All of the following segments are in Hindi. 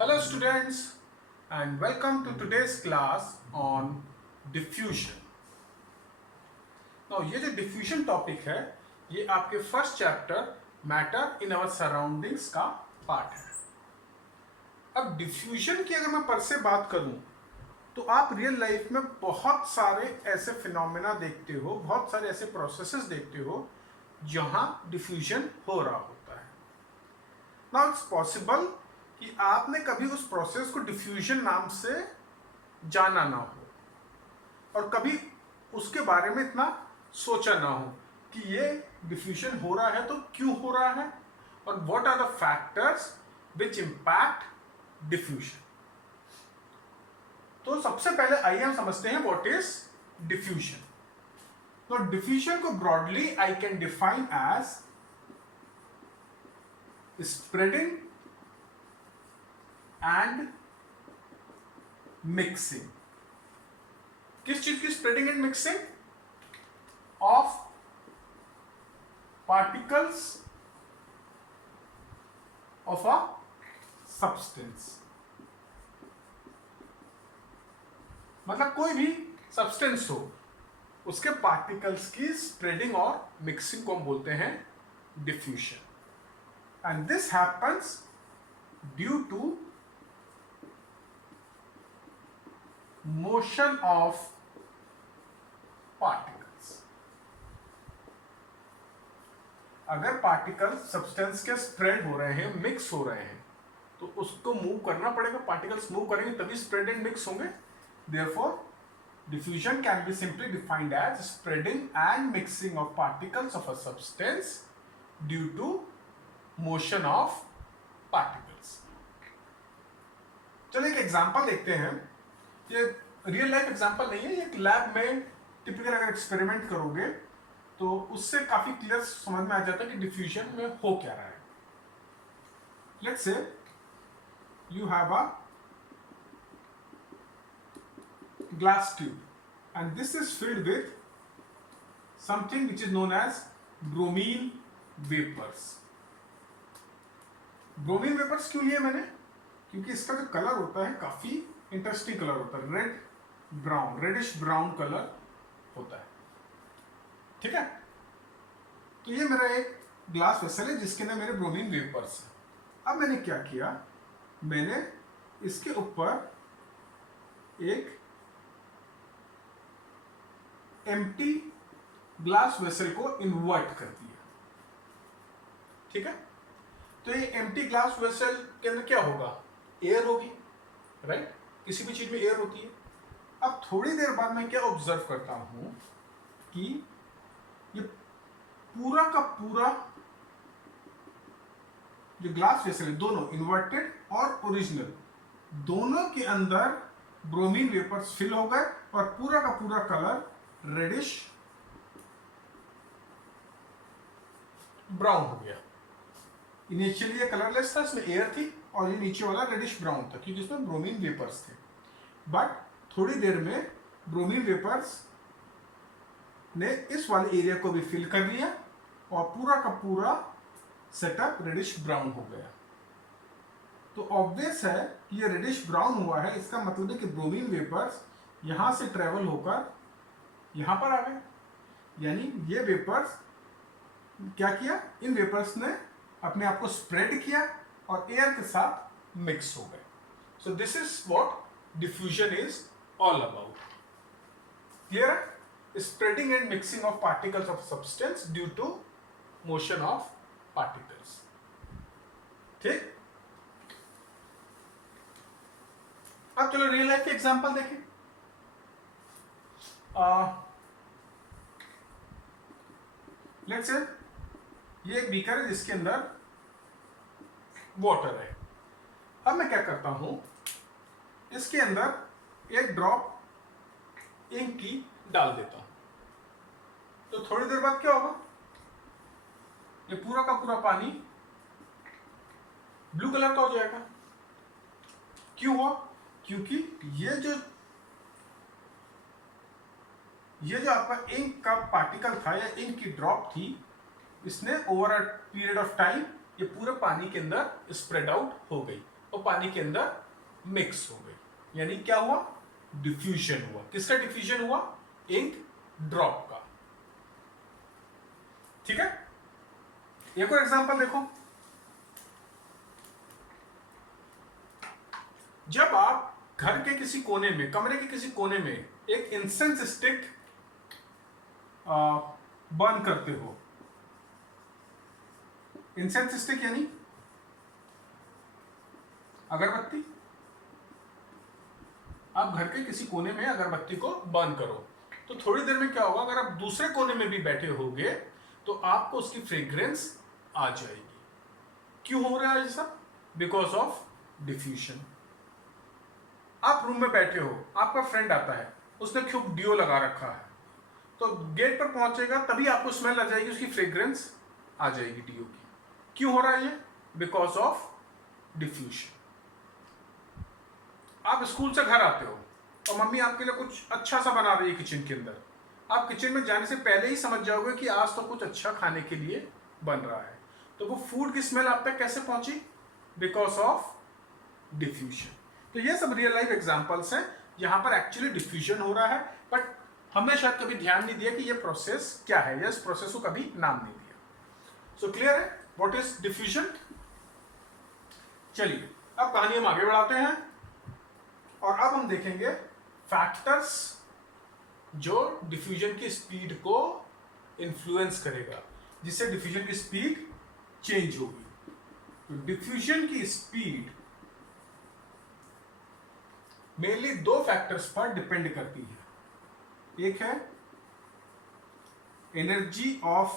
Hello students and welcome to today's class on diffusion. Now ये जो diffusion topic है ये आपके first chapter matter in our surroundings का पार्ट है. अब डिफ्यूजन की अगर मैं पर से बात करूं तो आप रियल लाइफ में बहुत सारे ऐसे फिनोमेना देखते हो, बहुत सारे ऐसे प्रोसेसेस देखते हो जहां डिफ्यूजन हो रहा होता है. नाउ इट्स पॉसिबल कि आपने कभी उस प्रोसेस को डिफ्यूजन नाम से जाना ना हो और कभी उसके बारे में इतना सोचा ना हो कि ये डिफ्यूजन हो रहा है तो क्यों हो रहा है और what are the factors which impact diffusion. तो सबसे पहले आइए हम समझते हैं व्हाट इज डिफ्यूजन. तो डिफ्यूजन को broadly I can define as spreading and mixing. किस चीज की spreading and mixing? Of particles of a substance. मतलब कोई भी सब्सटेंस हो उसके पार्टिकल्स की स्प्रेडिंग और मिक्सिंग को हम बोलते हैं diffusion. And this happens due to motion of particles. अगर पार्टिकल्स सब्सटेंस के स्प्रेड हो रहे हैं, मिक्स हो रहे हैं, तो उसको मूव करना पड़ेगा. पार्टिकल्स मूव करेंगे तभी स्प्रेड एंड मिक्स होंगे. Therefore, diffusion can be simply defined as spreading and mixing of particles of a substance due to motion of particles. चलिए एक एग्जांपल देखते हैं. ये रियल लाइफ एग्जांपल नहीं है, ये एक लैब में टिपिकल अगर एक्सपेरिमेंट करोगे तो उससे काफी क्लियर समझ में आ जाता है कि डिफ्यूजन में हो क्या रहा है. Let's say you have a glass tube and this is filled with something which is known as bromine vapors. bromine vapors क्यों लिए मैंने? क्योंकि इसका जो कलर होता है काफी इंटरेस्टिंग कलर होता है. Red brown, reddish brown colour होता है. ठीक है. तो ये मेरा एक ग्लास वेसल है जिसके अंदर मेरे ब्रोमीन वेपर्स है. अब मैंने क्या किया, मैंने इसके ऊपर एक एम्प्टी ग्लास वेसल को इन्वर्ट कर दिया. ठीक है. तो ये एम्प्टी ग्लास वेसल के अंदर क्या होगा? एयर होगी, राइट? किसी भी चीज में एयर होती है. अब थोड़ी देर बाद मैं क्या ऑब्जर्व करता हूं कि ये पूरा का पूरा जो ग्लास वेसल है, दोनों इन्वर्टेड और ओरिजिनल, दोनों के अंदर ब्रोमीन वेपर्स फिल हो गए और पूरा का पूरा कलर रेडिश ब्राउन हो गया. इनिशियली ये कलरलेस था, इसमें एयर थी और ये नीचे वाला रेडिश ब्राउन था क्योंकि इसमें ब्रोमीन वेपर्स थे. बट थोड़ी देर में ब्रोमीन वेपर्स ने इस वाले एरिया को भी फिल कर लिया और पूरा का पूरा सेटअप रेडिश ब्राउन हो गया. तो ऑब्वियस है कि ये रेडिश ब्राउन हुआ है, इसका मतलब है कि ब्रोमीन वेपर्स यहां से ट्रेवल होकर यहां पर आ गए. यानी ये वेपर्स क्या किया, इन वेपर्स ने अपने आप को स्प्रेड किया और एयर के साथ मिक्स हो गए. So this is what diffusion is all about. Clear है? Spreading and mixing of particles of substance due to motion of particles. ठीक. अब चलो रियल लाइफ के एग्जांपल देखें. लेट्स से ये एक बीकर है जिसके अंदर वाटर है. अब मैं क्या करता हूं, इसके अंदर एक ड्रॉप इंक की डाल देता हूं. तो थोड़ी देर बाद क्या होगा, ये पूरा का पूरा पानी ब्लू कलर का हो जाएगा. क्यों हुआ? क्योंकि ये जो आपका इंक का पार्टिकल था या इंक की ड्रॉप थी, इसने over a period of time ये पूरे पानी के अंदर स्प्रेड आउट हो गई. और पानी के अंदर मिक्स हो गई, यानी क्या हुआ, डिफ्यूजन हुआ। किसका डिफ्यूजन हुआ, इंक ड्रॉप का। ठीक है, एक और एग्जांपल देखो। जब आप घर के किसी कोने में, कमरे के किसी कोने में एक इंसेंस स्टिक बर्न करते हो, इंसेंस स्टिक यानी अगरबत्ती, आप घर के किसी कोने में अगरबत्ती को बर्न करो, तो थोड़ी देर में क्या होगा, अगर आप दूसरे कोने में भी बैठे होगे तो आपको उसकी फ्रेग्रेंस आ जाएगी। क्यों हो रहा है ऐसा, बिकॉज ऑफ डिफ्यूजन। आप रूम में बैठे हो, आपका फ्रेंड आता है, उसने खूब डियो लगा रखा है, तो गेट पर पहुंचेगा तभी आपको स्मेल आ जाएगी, उसकी फ्रेग्रेंस आ जाएगी डियो की। क्यों हो रहा है ये, बिकॉज ऑफ डिफ्यूजन। आप स्कूल से घर आते हो और मम्मी आपके लिए कुछ अच्छा सा बना रही है किचन के अंदर, आप किचन में जाने से पहले ही समझ जाओगे कि आज तो कुछ अच्छा खाने के लिए बन रहा है। तो वो फूड की स्मेल आप तक कैसे पहुंची, बिकॉज ऑफ डिफ्यूजन। तो ये सब रियल लाइफ एग्जांपल्स हैं जहां पर एक्चुअली डिफ्यूजन हो रहा है, बट हमने शायद कभी ध्यान नहीं दिया कि ये प्रोसेस क्या है, या इस प्रोसेस को कभी नाम नहीं दिया। सो क्लियर है व्हाट इज डिफ्यूजन। चलिए अब कहानी हम आगे बढ़ाते हैं और अब हम देखेंगे फैक्टर्स जो डिफ्यूजन की स्पीड को इन्फ्लुएंस करेगा, जिससे डिफ्यूजन की स्पीड चेंज होगी। तो डिफ्यूजन की स्पीड मेनली दो फैक्टर्स पर डिपेंड करती है। एक है एनर्जी ऑफ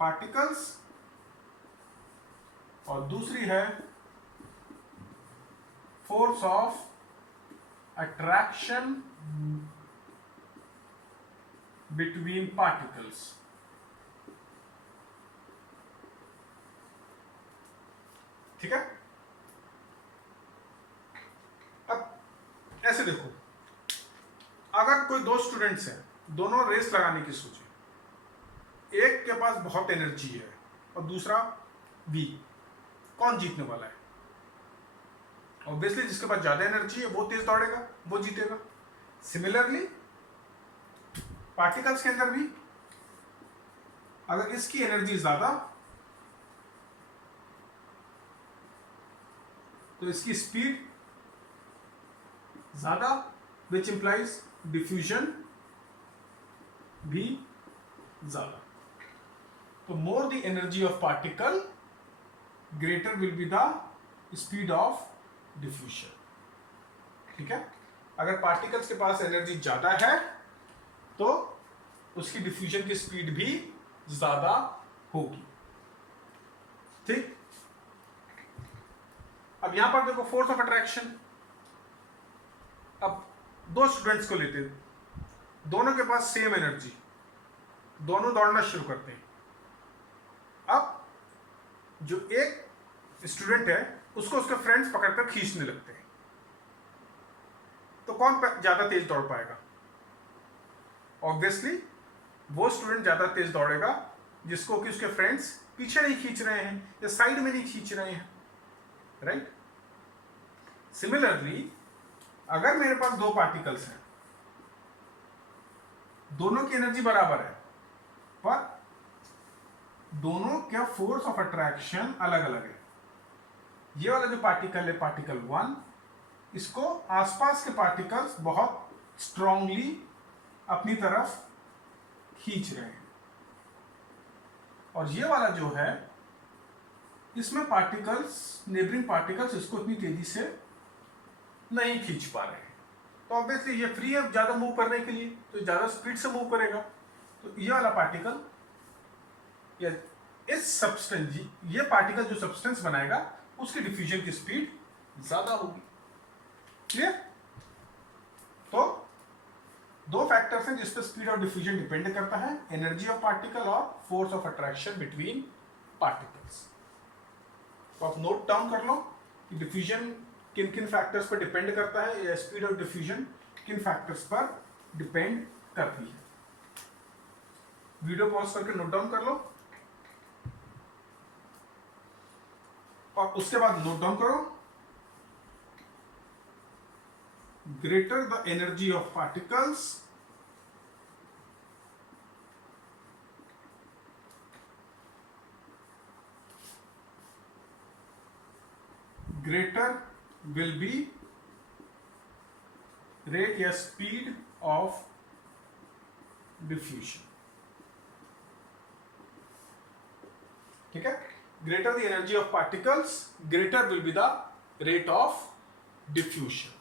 पार्टिकल्स और दूसरी है force of attraction between particles. ठीक है, अब ऐसे देखो, अगर कोई दो स्टूडेंट्स हैं, दोनों रेस लगाने की सोचे, एक के पास बहुत एनर्जी है और दूसरा वीक, कौन जीतने वाला है? ऑब्वियसली जिसके पास ज्यादा एनर्जी है वो तेज दौड़ेगा, वो जीतेगा। सिमिलरली पार्टिकल्स के अंदर भी अगर इसकी एनर्जी ज्यादा तो इसकी स्पीड ज्यादा, विच इंप्लाइज डिफ्यूजन भी ज्यादा। तो more the energy of particle greater will be the speed of diffusion. ठीक है, अगर पार्टिकल्स के पास एनर्जी ज्यादा है तो उसकी डिफ्यूजन की स्पीड भी ज्यादा होगी। ठीक, अब यहां पर देखो फोर्स ऑफ अट्रैक्शन। अब दो स्टूडेंट्स को लेते हैं, दोनों के पास सेम एनर्जी, दोनों दौड़ना शुरू करते हैं। अब जो एक स्टूडेंट है उसको उसके फ्रेंड्स पकड़कर खींचने लगते हैं, तो कौन ज्यादा तेज दौड़ पाएगा? ऑब्वियसली वो स्टूडेंट ज्यादा तेज दौड़ेगा जिसको कि उसके फ्रेंड्स पीछे नहीं खींच रहे हैं या साइड में नहीं खींच रहे हैं, राइट? सिमिलरली अगर मेरे पास दो पार्टिकल्स हैं, दोनों की एनर्जी बराबर है, पर दोनों का फोर्स ऑफ अट्रैक्शन अलग अलग है। ये वाला जो पार्टिकल है, पार्टिकल 1, इसको आसपास के पार्टिकल्स बहुत स्ट्रांगली अपनी तरफ खींच रहे हैं, और ये वाला जो है इसमें पार्टिकल्स, नेबरिंग पार्टिकल्स इसको इतनी तेजी से नहीं खींच पा रहे हैं। तो ऑब्वियसली ये फ्री है ज्यादा मूव करने के लिए, तो ज्यादा स्पीड से मूव करेगा। तो ये वाला पार्टिकल या इस सब्सटेंस, ये पार्टिकल जो सब्सटेंस बनाएगा उसकी डिफ्यूजन की स्पीड ज्यादा होगी। क्लियर? तो दो फैक्टर्स हैं जिस पर स्पीड ऑफ डिफ्यूजन डिपेंड करता है, एनर्जी ऑफ पार्टिकल और force of attraction between particles. तो आप नोट डाउन कर लो कि डिफ्यूजन किन किन फैक्टर्स पर डिपेंड करता है, या स्पीड ऑफ डिफ्यूजन किन फैक्टर्स पर डिपेंड करती है। वीडियो पॉज करके नोट डाउन कर लो और उसके बाद नोट डाउन करो greater the energy of particles, greater will be rate या speed of diffusion. ठीक है, greater the energy of particles, greater will be the rate of diffusion.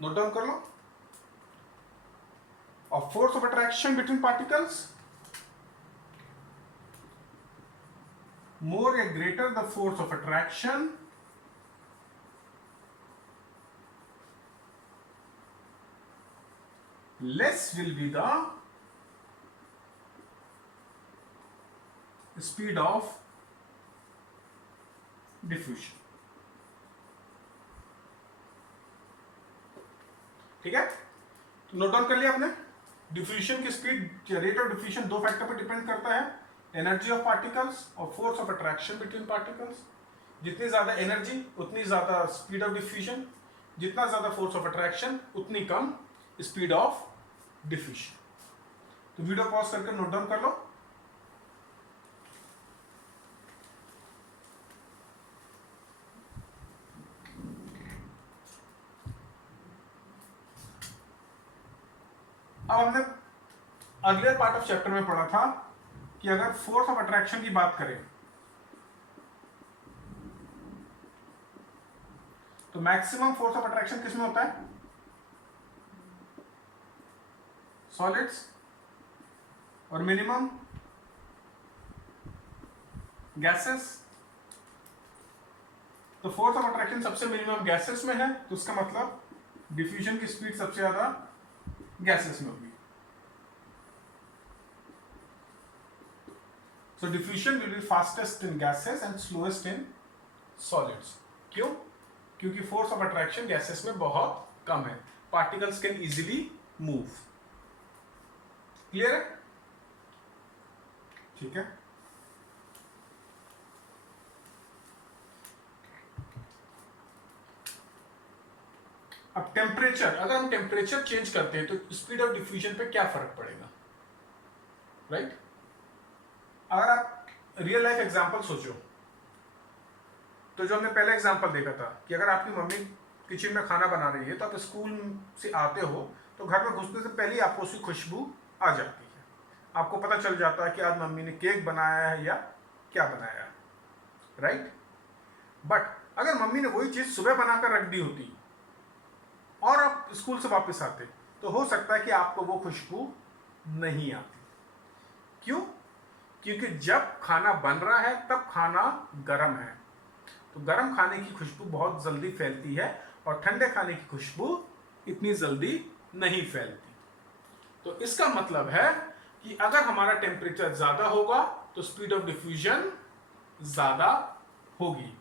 Note down कर लो. Of force of attraction between particles, more or greater the force of attraction, less will be the speed of diffusion. ठीक है, तो नोट डाउन कर लिया आपने. डिफ्यूजन की स्पीड, रेट ऑफ डिफ्यूजन दो फैक्टर पर डिपेंड करता है, एनर्जी ऑफ पार्टिकल्स और force of attraction between particles. जितनी ज्यादा एनर्जी उतनी ज्यादा स्पीड ऑफ डिफ्यूजन, जितना ज्यादा फोर्स ऑफ अट्रैक्शन उतनी कम स्पीड ऑफ डिफ्यूजन. तो वीडियो पॉज करके नोट डाउन कर लो. अब हमने अगले पार्ट ऑफ चैप्टर में पढ़ा था कि अगर फोर्स ऑफ अट्रैक्शन की बात करें तो मैक्सिमम फोर्स ऑफ अट्रैक्शन किसमें होता है? सॉलिड्स. और मिनिमम गैसेस. तो फोर्स ऑफ अट्रैक्शन सबसे मिनिमम गैसेस में है, तो उसका मतलब डिफ्यूजन की स्पीड सबसे ज्यादा गैसेस में होगी. So diffusion will be fastest in gases and slowest in solids. क्यों? क्योंकि फोर्स ऑफ अट्रैक्शन गैसेस में बहुत कम है. Particles can easily move. Clear है? ठीक है. अब टेम्परेचर, अगर हम टेम्परेचर चेंज करते हैं तो स्पीड ऑफ डिफ्यूजन पे क्या फर्क पड़ेगा? राइट? अगर आप रियल लाइफ एग्जांपल सोचो तो जो हमने पहले एग्जांपल देखा था कि अगर आपकी मम्मी किचन में खाना बना रही है तो आप स्कूल से आते हो तो घर में घुसने से पहले ही आपको उसकी खुशबू आ जाती है. आपको पता चल जाता है कि आज मम्मी ने केक बनाया है या क्या बनाया है. राइट? बट अगर मम्मी ने वही चीज सुबह बनाकर रख दी होती और आप स्कूल से वापस आते तो हो सकता है कि आपको वो खुशबू नहीं आती. क्यों? क्योंकि जब खाना बन रहा है तब खाना गर्म है, तो गर्म खाने की खुशबू बहुत जल्दी फैलती है और ठंडे खाने की खुशबू इतनी जल्दी नहीं फैलती. तो इसका मतलब है कि अगर हमारा टेम्परेचर ज्यादा होगा तो स्पीड ऑफ डिफ्यूजन ज्यादा होगी.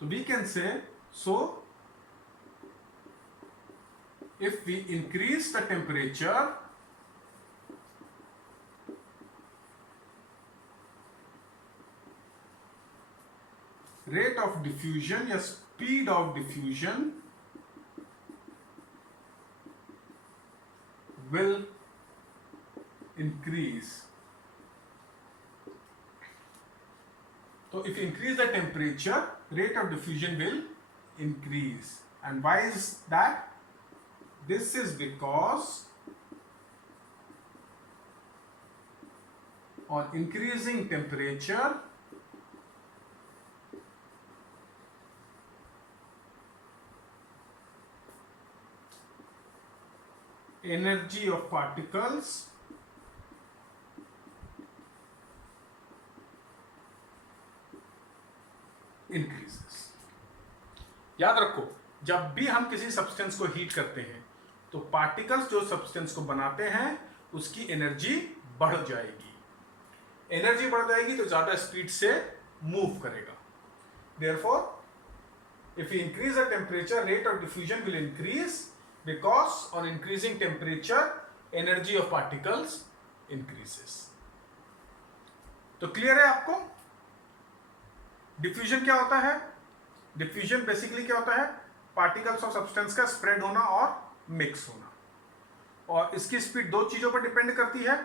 तो we can say so if we increase the temperature, rate of diffusion या speed of diffusion will increase. So if you increase the temperature, rate of diffusion will increase. And why is that? This is because on increasing temperature, energy of particles increases. याद रखो, जब भी हम किसी सब्सटेंस को हीट करते हैं तो पार्टिकल्स जो सब्सटेंस को बनाते हैं उसकी एनर्जी बढ़ जाएगी. एनर्जी बढ़ जाएगी तो ज्यादा स्पीड से मूव करेगा. Therefore, if we increase the temperature, rate of diffusion will increase because on increasing temperature, energy of particles increases. तो क्लियर है आपको? डिफ्यूजन क्या होता है? डिफ्यूजन बेसिकली क्या होता है? पार्टिकल्स ऑफ सब्सटेंस का स्प्रेड होना और मिक्स होना। और इसकी स्पीड दो चीजों पर डिपेंड करती है,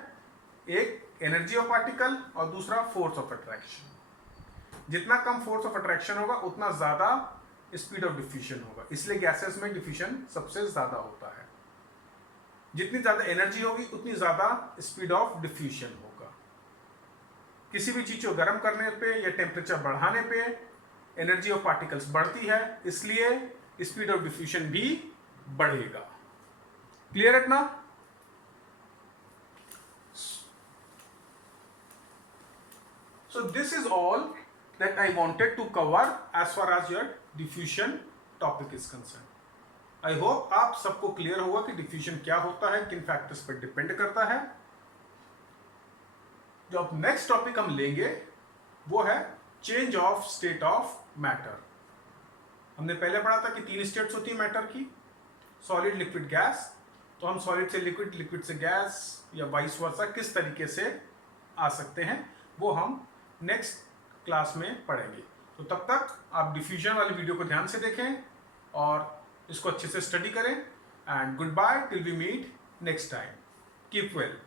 एक एनर्जी ऑफ पार्टिकल और दूसरा फोर्स ऑफ अट्रैक्शन। जितना कम फोर्स ऑफ अट्रैक्शन होगा उतना ज्यादा स्पीड ऑफ डिफ्यूजन होगा, इसलिए गैसेस में डिफ्यूजन सबसे ज्यादा होता है। जितनी ज्यादा एनर्जी होगी उतनी ज्यादा स्पीड ऑफ डिफ्यूजन होगा। किसी भी चीज को गर्म करने पे या टेम्परेचर बढ़ाने पे एनर्जी ऑफ पार्टिकल्स बढ़ती है, इसलिए स्पीड ऑफ डिफ्यूजन भी बढ़ेगा। क्लियर है ना? So this is all that I wanted to cover as far as your diffusion topic is concerned. I hope आप सबको क्लियर होगा कि डिफ्यूजन क्या होता है, किन फैक्टर्स पर डिपेंड करता है। जो अब नेक्स्ट टॉपिक हम लेंगे वो है change of state of matter. हमने पहले पढ़ा था कि 3 स्टेट्स होती है मैटर की, सॉलिड, लिक्विड, गैस। तो हम सॉलिड से लिक्विड, लिक्विड से गैस या वाइस वर्सा किस तरीके से आ सकते हैं वो हम नेक्स्ट क्लास में पढ़ेंगे। तो तब तक आप डिफ्यूजन वाली वीडियो को ध्यान से देखें और इसको अच्छे से स्टडी करें। And good bye till we meet next time. Keep well.